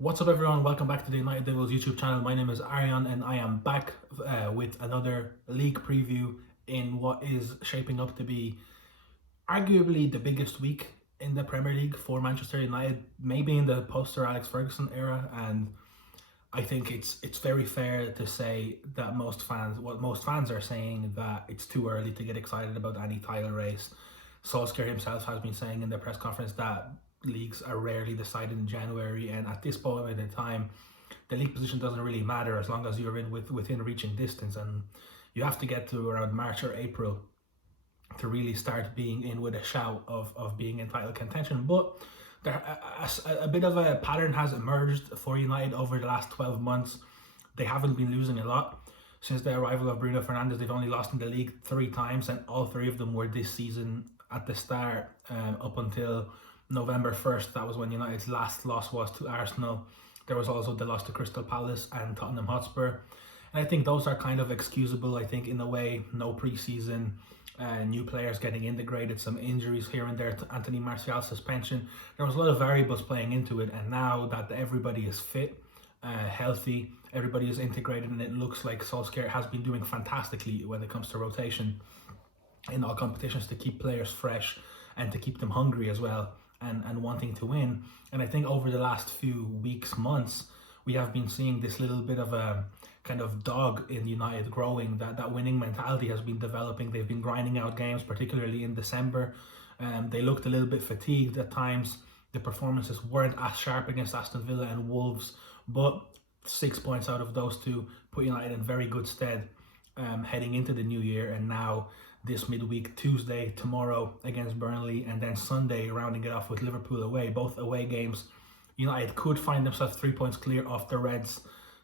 What's up, everyone? Welcome back to the United Devils YouTube channel. My name is Aryan and I am back with another league preview in what is shaping up to be arguably the biggest week in the Premier League for Manchester United, maybe in the post-Sir Alex Ferguson era. And I think it's very fair to say that most fans are saying, that it's too early to get excited about any title race. Solskjaer himself has been saying in the press conference that leagues are rarely decided in January, and at this point in time, the league position doesn't really matter as long as you're within reaching distance, and you have to get to around March or April to really start being in with a shout of being in title contention. But there, a bit of a pattern has emerged for United over the last 12 months. They haven't been losing a lot. Since the arrival of Bruno Fernandes, they've only lost in the league 3 times, and all 3 of them were this season at the start, up until November 1st. That was when United's last loss was to Arsenal. There was also the loss to Crystal Palace and Tottenham Hotspur. And I think those are kind of excusable. I think in a way, no preseason, new players getting integrated, some injuries here and there to Anthony Martial's suspension. There was a lot of variables playing into it. And now that everybody is fit, healthy, everybody is integrated, and it looks like Solskjaer has been doing fantastically when it comes to rotation in all competitions to keep players fresh and to keep them hungry as well, and wanting to win. And I think over the last few weeks, months, we have been seeing this little bit of a kind of dog in United growing, that winning mentality has been developing. They've been grinding out games, particularly in December. They looked a little bit fatigued at times. The performances weren't as sharp against Aston Villa and Wolves, but 6 points out of those 2 put United in very good stead heading into the new year. And now this midweek, Tuesday, tomorrow against Burnley, and then Sunday rounding it off with Liverpool away, both away games. United could find themselves 3 points clear off the Reds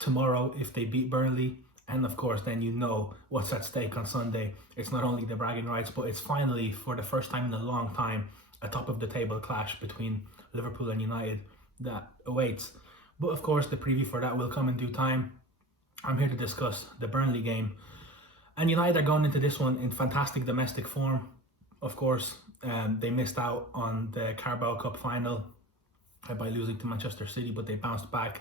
tomorrow if they beat Burnley. And of course, then you know what's at stake on Sunday. It's not only the bragging rights, but it's finally, for the first time in a long time, a top of the table clash between Liverpool and United that awaits. But of course, the preview for that will come in due time. I'm here to discuss the Burnley game. And United are going into this one in fantastic domestic form. Of course, they missed out on the Carabao Cup final by losing to Manchester City, but they bounced back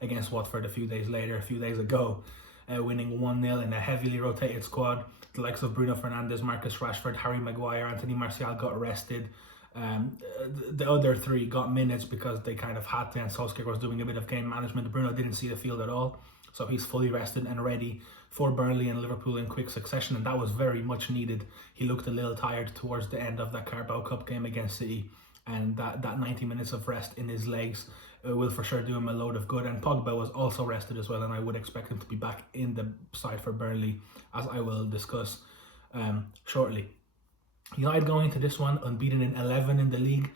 against Watford a few days ago, winning 1-0 in a heavily rotated squad. The likes of Bruno Fernandes, Marcus Rashford, Harry Maguire, Anthony Martial got rested. The other 3 got minutes because they kind of had to, and Solskjaer was doing a bit of game management. Bruno didn't see the field at all, so he's fully rested and ready for Burnley and Liverpool in quick succession, and that was very much needed. He looked a little tired towards the end of that Carabao Cup game against City, and that 90 minutes of rest in his legs will for sure do him a load of good. And Pogba was also rested as well, and I would expect him to be back in the side for Burnley, as I will discuss shortly. United going into this one unbeaten in 11 in the league.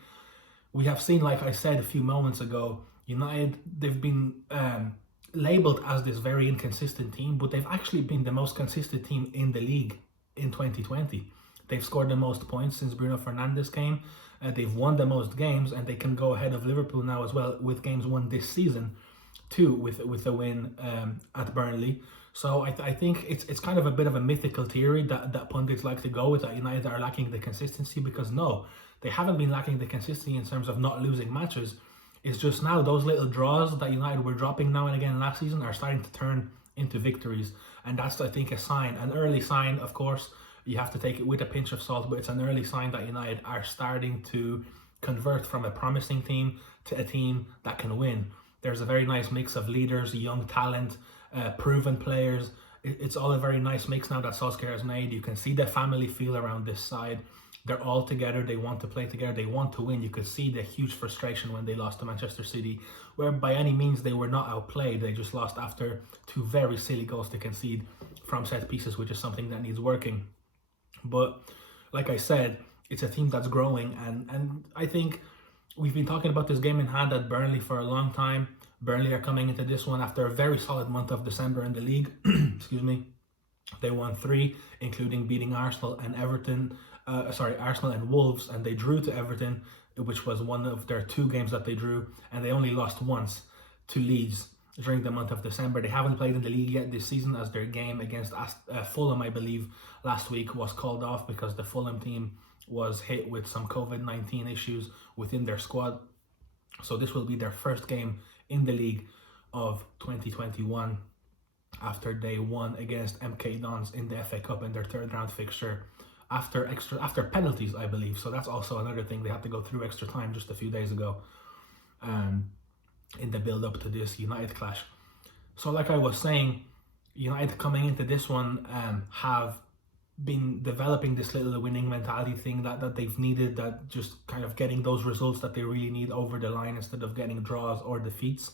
We have seen, like I said a few moments ago, United, they've been labelled as this very inconsistent team, but they've actually been the most consistent team in the league in 2020. They've scored the most points since Bruno Fernandes came. They've won the most games, and they can go ahead of Liverpool now as well, with games won this season too, with a win at Burnley. So I think it's kind of a bit of a mythical theory that pundits like to go with, that United are lacking the consistency, because no, they haven't been lacking the consistency in terms of not losing matches. It's just now those little draws that United were dropping now and again last season are starting to turn into victories. And that's, I think, a sign, an early sign. Of course, you have to take it with a pinch of salt, but it's an early sign that United are starting to convert from a promising team to a team that can win. There's a very nice mix of leaders, young talent, proven players. It's all a very nice mix now that Solskjaer has made. You can see the family feel around this side. They're all together. They want to play together. They want to win. You could see the huge frustration when they lost to Manchester City, where by any means they were not outplayed. They just lost after 2 very silly goals to concede from set pieces, which is something that needs working. But like I said, it's a team that's growing, and I think we've been talking about this game in hand at Burnley for a long time. Burnley are coming into this one after a very solid month of December in the league. Excuse me. They won 3, including beating Arsenal and Arsenal and Wolves, and they drew to Everton, which was one of their 2 games that they drew, and they only lost once to Leeds during the month of December. They haven't played in the league yet this season, as their game against Fulham, I believe, last week was called off because the Fulham team was hit with some COVID-19 issues within their squad. So this will be their first game in the league of 2021 after they won against MK Dons in the FA Cup in their third round fixture after penalties, I believe. So that's also another thing. They had to go through extra time just a few days ago in the build up to this United clash. So like I was saying, United coming into this one have been developing this little winning mentality thing that they've needed, that just kind of getting those results that they really need over the line instead of getting draws or defeats.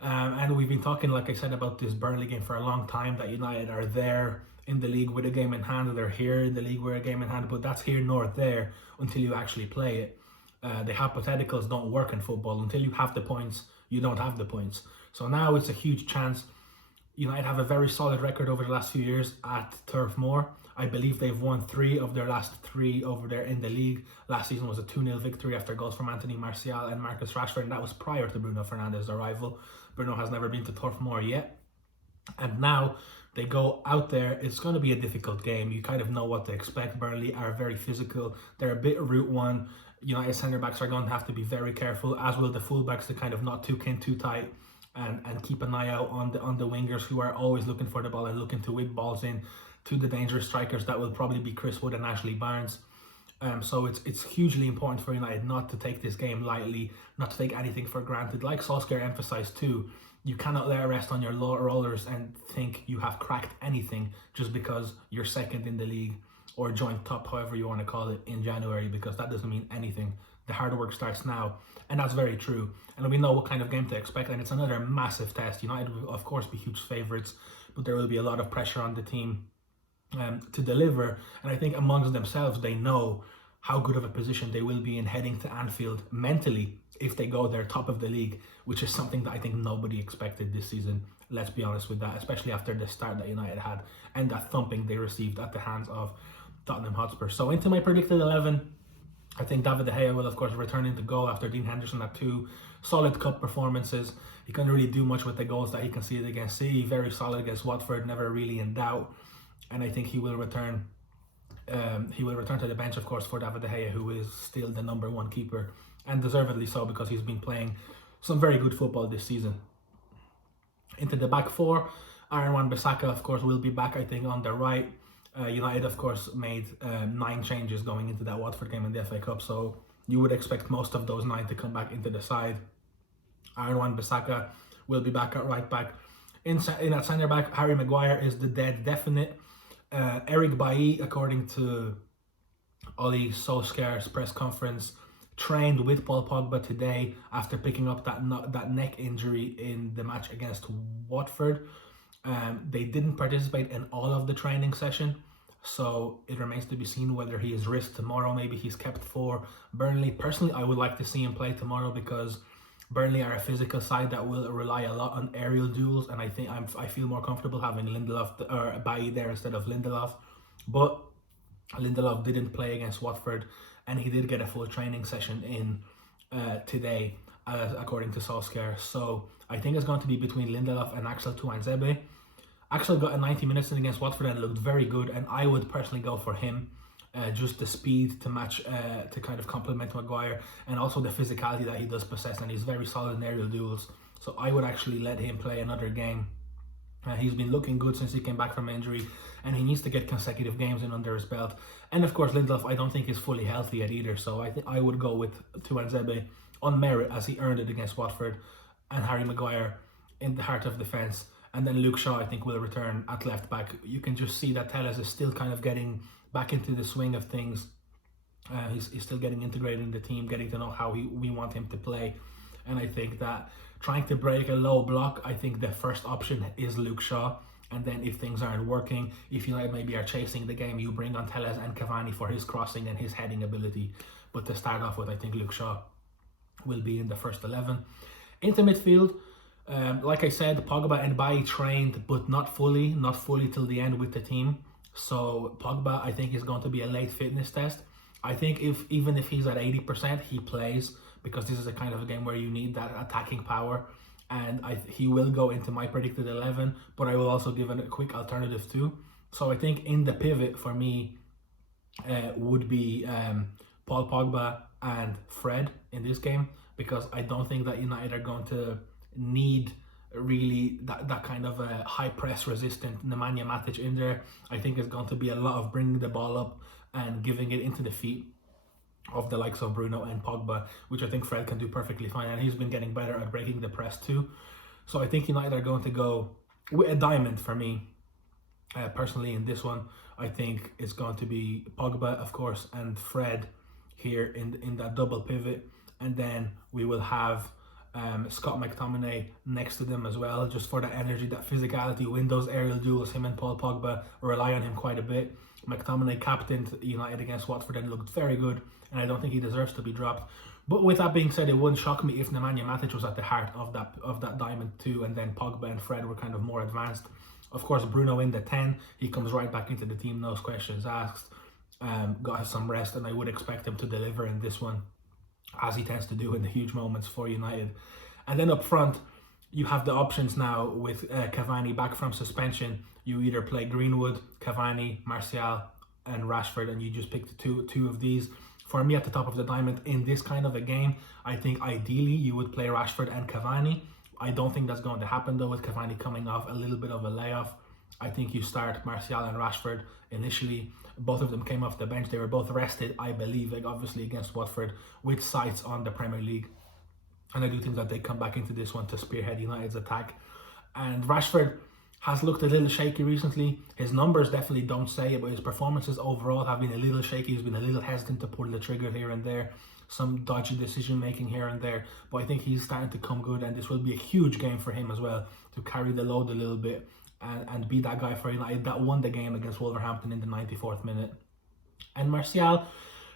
And we've been talking, like I said, about this Burnley game for a long time, that United are there in the league with a game in hand. They're here in the league with a game in hand, but that's here nor there until you actually play it. The hypotheticals don't work in football. Until you have the points, you don't have the points. So now it's a huge chance. United have a very solid record over the last few years at Turf Moor. I believe they've won 3 of their last 3 over there in the league. Last season was a 2-0 victory after goals from Anthony Martial and Marcus Rashford, and that was prior to Bruno Fernandes' arrival. Bruno has never been to Turf Moor yet. And now they go out there. It's going to be a difficult game. You kind of know what to expect. Burnley are very physical. They're a bit route one. United centre-backs are going to have to be very careful, as will the full-backs, to kind of not too tight and keep an eye out on the wingers, who are always looking for the ball and looking to whip balls in to the dangerous strikers that will probably be Chris Wood and Ashley Barnes. So it's hugely important for United not to take this game lightly, not to take anything for granted. Like Solskjaer emphasised too, you cannot let it rest on your laurels and think you have cracked anything just because you're second in the league or joint top, however you want to call it, in January, because that doesn't mean anything. The hard work starts now, and that's very true. And we know what kind of game to expect, and it's another massive test. United will, of course, be huge favourites, but there will be a lot of pressure on the team to deliver. And I think amongst themselves, they know how good of a position they will be in heading to Anfield mentally if they go there top of the league, which is something that I think nobody expected this season. Let's be honest with that, especially after the start that United had and that thumping they received at the hands of Tottenham Hotspur. So into my predicted 11, I think David De Gea will, of course, return into goal after Dean Henderson had 2 solid cup performances. He couldn't really do much with the goals that he conceded against City. Very solid against Watford, never really in doubt. And I think he will return. He will return to the bench, of course, for David De Gea, who is still the number 1 keeper, and deservedly so, because he's been playing some very good football this season. Into the back 4, Aaron Wan-Bissaka, of course, will be back, I think, on the right. United, of course, made 9 changes going into that Watford game in the FA Cup, so you would expect most of those 9 to come back into the side. Aaron Wan-Bissaka will be back at right back. In at centre back, Harry Maguire is the dead definite. Eric Bailly, according to Ole Solskjaer's press conference, trained with Paul Pogba today after picking up that neck injury in the match against Watford. They didn't participate in all of the training session, so it remains to be seen whether he is risked tomorrow. Maybe he's kept for Burnley. Personally, I would like to see him play tomorrow, because Burnley are a physical side that will rely a lot on aerial duels, and I think I feel more comfortable having Bailly there instead of Lindelof. But Lindelof didn't play against Watford, and he did get a full training session in today, according to Solskjaer. So I think it's going to be between Lindelof and Axel Tuanzebe. Axel got a 90 minutes in against Watford and looked very good, and I would personally go for him. Just the speed to match, to kind of complement Maguire, and also the physicality that he does possess, and he's very solid in aerial duels. So I would actually let him play another game. He's been looking good since he came back from injury, and he needs to get consecutive games in under his belt. And of course, Lindelof, I don't think is fully healthy yet either, so I think I would go with Tuanzebe on merit, as he earned it against Watford, and Harry Maguire in the heart of defence. And then Luke Shaw, I think, will return at left back. You can just see that Telles is still kind of getting back into the swing of things. He's still getting integrated in the team, getting to know how we want him to play. And I think that trying to break a low block, I think the first option is Luke Shaw. And then if things aren't working, if United maybe are chasing the game, you bring on Telles and Cavani for his crossing and his heading ability. But to start off with, I think Luke Shaw will be in the first 11. Into midfield, like I said, Pogba and Bailly trained, but not fully till the end with the team. So Pogba, I think, is going to be a late fitness test. I think even if he's at 80%, he plays, because this is a kind of a game where you need that attacking power. And he will go into my predicted 11, but I will also give it a quick alternative too. So I think in the pivot for me would be Paul Pogba and Fred in this game, because I don't think that United are going to need really that kind of a high press resistant Nemanja Matic in there. I think it's going to be a lot of bringing the ball up and giving it into the feet of the likes of Bruno and Pogba, which I think Fred can do perfectly fine, and he's been getting better at breaking the press too. So I think United are going to go with a diamond for me. Personally, in this one, I think it's going to be Pogba, of course, and Fred here in that double pivot, and then we will have Scott McTominay next to them as well, just for that energy, that physicality, win those aerial duels. Him and Paul Pogba rely on him quite a bit. McTominay captained United against Watford and looked very good, and I don't think he deserves to be dropped. But with that being said, it wouldn't shock me if Nemanja Matic was at the heart of that diamond too, and then Pogba and Fred were kind of more advanced. Of course, Bruno in the 10, he comes right back into the team, no questions asked. Got some rest, and I would expect him to deliver in this one, as he tends to do in the huge moments for United. And then up front, you have the options now with Cavani back from suspension. You either play Greenwood, Cavani, Martial, and Rashford, and you just pick the two of these. For me, at the top of the diamond in this kind of a game, I think ideally you would play Rashford and Cavani. I don't think that's going to happen though, with Cavani coming off a little bit of a layoff. I think you start Martial and Rashford initially. Both of them came off the bench. They were both rested, I believe, like obviously against Watford, with sights on the Premier League. And I do think that they come back into this one to spearhead United's attack. And Rashford has looked a little shaky recently. His numbers definitely don't say it, but his performances overall have been a little shaky. He's been a little hesitant to pull the trigger here and there. Some dodgy decision making here and there. But I think he's starting to come good, and this will be a huge game for him as well, to carry the load a little bit and be that guy for United that won the game against Wolverhampton in the 94th minute. And Martial,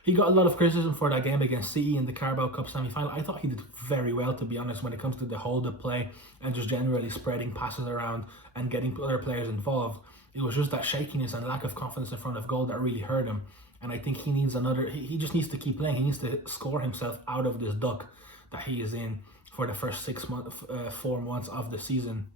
he got a lot of criticism for that game against City in the Carabao Cup semi-final. I thought he did very well, to be honest, when it comes to the hold-up play and just generally spreading passes around and getting other players involved. It was just that shakiness and lack of confidence in front of goal that really hurt him. And I think he needs he just needs to keep playing. He needs to score himself out of this duck that he is in for the first 4 months of the season.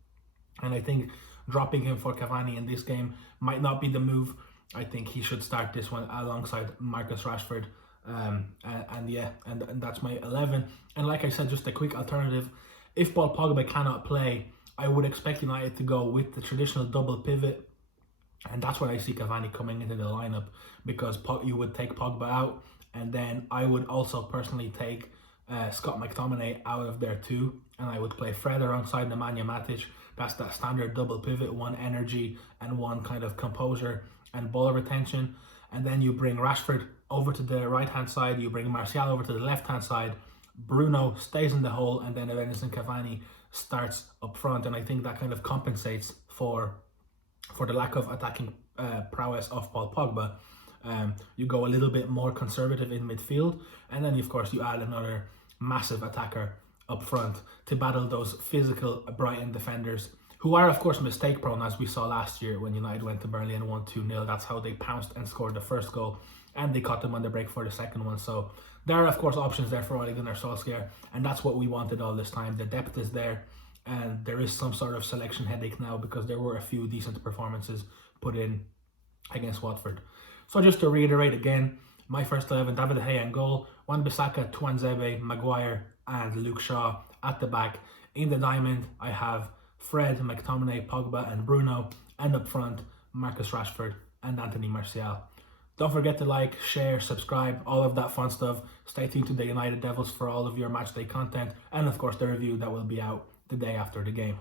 And I think dropping him for Cavani in this game might not be the move. I think he should start this one alongside Marcus Rashford. And that's my 11. And like I said, just a quick alternative. If Paul Pogba cannot play, I would expect United to go with the traditional double pivot. And that's where I see Cavani coming into the lineup, because you would take Pogba out. And then I would also personally take Scott McTominay out of there too. And I would play Fred alongside Nemanja Matic. That's that standard double pivot, one energy and one kind of composure and ball retention. And then you bring Rashford over to the right hand side, you bring Martial over to the left hand side, Bruno stays in the hole, and then Edinson Cavani starts up front. And I think that kind of compensates for the lack of attacking prowess of Paul Pogba. You go a little bit more conservative in midfield, and then of course you add another massive attacker up front to battle those physical Brighton defenders, who are of course mistake prone, as we saw last year when United went to Burnley and won 2-0. That's how they pounced and scored the first goal, and they caught them on the break for the second one. So there are of course options there for Ole Gunnar Solskjaer, and that's what we wanted all this time. The depth is there, and there is some sort of selection headache now because there were a few decent performances put in against Watford. So just to reiterate again, my first 11: David De Gea in goal, Wan-Bissaka, Tuanzebe, Maguire and Luke Shaw at the back. In the diamond, I have Fred, McTominay, Pogba and Bruno, and up front, Marcus Rashford and Anthony Martial. Don't forget to like, share, subscribe, all of that fun stuff. Stay tuned to the United Devils for all of your matchday content, and of course the review that will be out the day after the game.